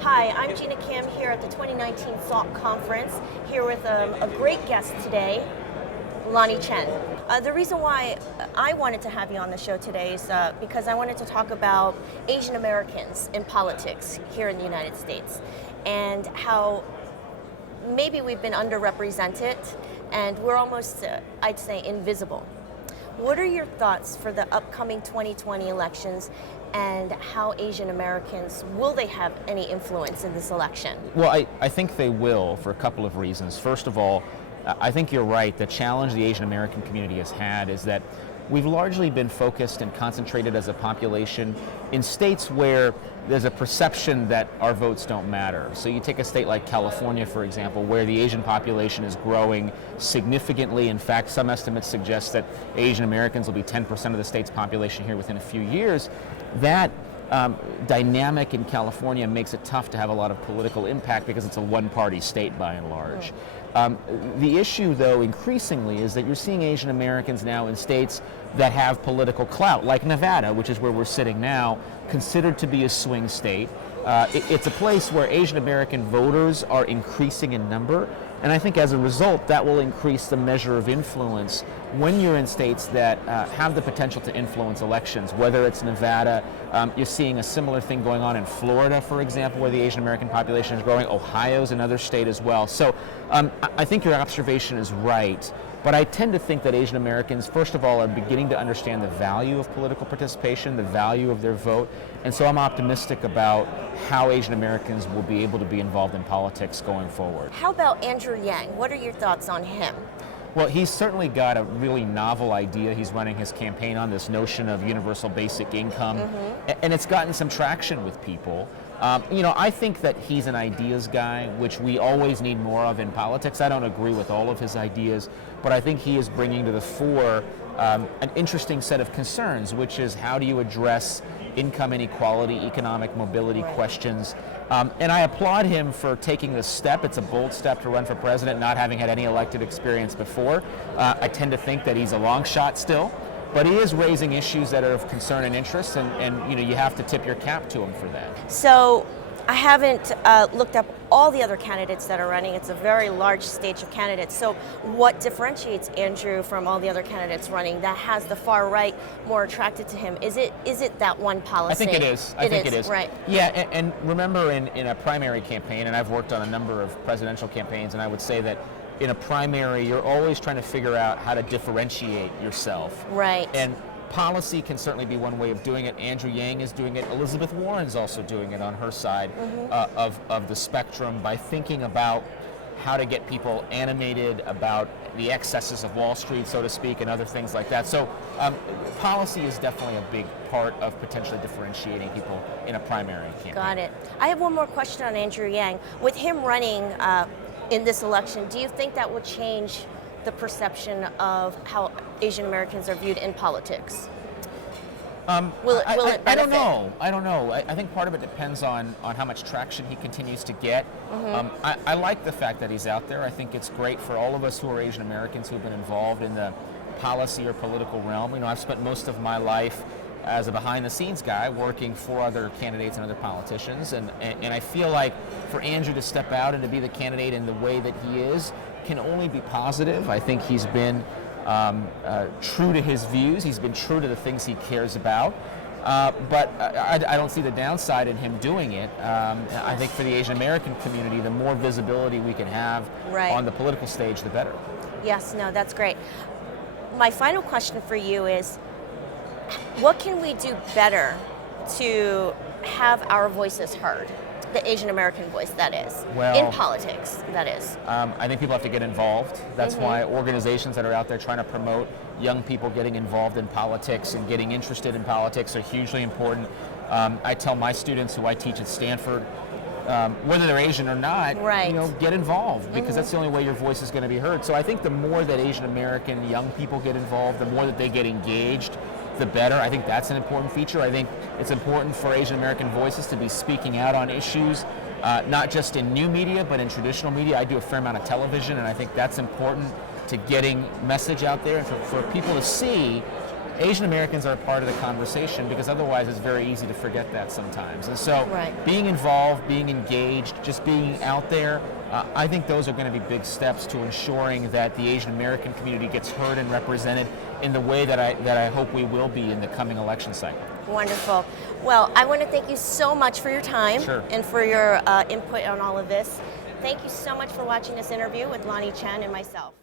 Hi, I'm Gina Kim here at the 2019 SALT Conference, here with a great guest today, Lanhee Chen. The reason why I wanted to have you on the show today is because I wanted to talk about Asian Americans in politics here in the United States and how maybe we've been underrepresented and we're almost, I'd say, invisible. What are your thoughts for the upcoming 2020 elections and how Asian Americans, will they have any influence in this election? Well, I think they will for a couple of reasons. First of all, I think you're right. The challenge the Asian American community has had is that we've largely been focused and concentrated as a population in states where there's a perception that our votes don't matter. So you take a state like California, for example, where the Asian population is growing significantly. In fact, some estimates suggest that Asian Americans will be 10% of the state's population here within a few years. That dynamic in California makes it tough to have a lot of political impact because it's a one-party state by and large. The issue, though, increasingly is that you're seeing Asian Americans now in states that have political clout, like Nevada, which is where we're sitting now, considered to be a swing state. It's a place where Asian American voters are increasing in number, and I think as a result that will increase the measure of influence when you're in states that have the potential to influence elections, whether it's Nevada. You're seeing a similar thing going on in Florida, for example, where the Asian American population is growing. Ohio's another state as well. So I think your observation is right. But I tend to think that Asian Americans, first of all, are beginning to understand the value of political participation, the value of their vote, and so I'm optimistic about how Asian Americans will be able to be involved in politics going forward. How about Andrew Yang? What are your thoughts on him? Well, he's certainly got a really novel idea he's running his campaign on, this notion of universal basic income, and it's gotten some traction with people. I think that he's an ideas guy, which we always need more of in politics. I don't agree with all of his ideas, but I think he is bringing to the fore an interesting set of concerns, which is how do you address income inequality, economic mobility questions. And I applaud him for taking this step. It's a bold step to run for president, not having had any elected experience before. I tend to think that he's a long shot still, but he is raising issues that are of concern and interest, and you have to tip your cap to him for that. So I haven't looked up all the other candidates that are running. It's a very large stage of candidates. So what differentiates Andrew from all the other candidates running that has the far right more attracted to him? Is it that one policy? I think it is. I think it is. Right. Yeah, and remember in a primary campaign, and I've worked on a number of presidential campaigns, and I would say that in a primary, you're always trying to figure out how to differentiate yourself. Right. And policy can certainly be one way of doing it. Andrew Yang is doing it. Elizabeth Warren's also doing it on her side of the spectrum by thinking about how to get people animated about the excesses of Wall Street, so to speak, and other things like that. So policy is definitely a big part of potentially differentiating people in a primary campaign. Got it. I have one more question on Andrew Yang. With him running in this election, do you think that will change the perception of how Asian Americans are viewed in politics? Will it benefit? I don't know. I think part of it depends on how much traction he continues to get. I like the fact that he's out there. I think it's great for all of us who are Asian Americans who've been involved in the policy or political realm. I've spent most of my life as a behind-the-scenes guy working for other candidates and other politicians, and I feel like for Andrew to step out and to be the candidate in the way that he is can only be positive. I think he's been true to his views. He's been true to the things he cares about. But I don't see the downside in him doing it. I think for the Asian American community, the more visibility we can have on the political stage, the better. Yes, no, that's great. My final question for you is, what can we do better to have our voices heard? The Asian American voice, that is, in politics, that is. I think people have to get involved. That's why organizations that are out there trying to promote young people getting involved in politics and getting interested in politics are hugely important. I tell my students who I teach at Stanford, whether they're Asian or not, get involved, because that's the only way your voice is going to be heard. So I think the more that Asian American young people get involved, the more that they get engaged, the better. I think that's an important feature. I think it's important for Asian American voices to be speaking out on issues, not just in new media, but in traditional media. I do a fair amount of television, and I think that's important to getting message out there and for people to see Asian Americans are a part of the conversation because otherwise it's very easy to forget that sometimes. And so being involved, being engaged, just being out there, I think those are going to be big steps to ensuring that the Asian American community gets heard and represented in the way that I hope we will be in the coming election cycle. Wonderful. Well, I want to thank you so much for your time and for your input on all of this. Thank you so much for watching this interview with Lanhee Chen and myself.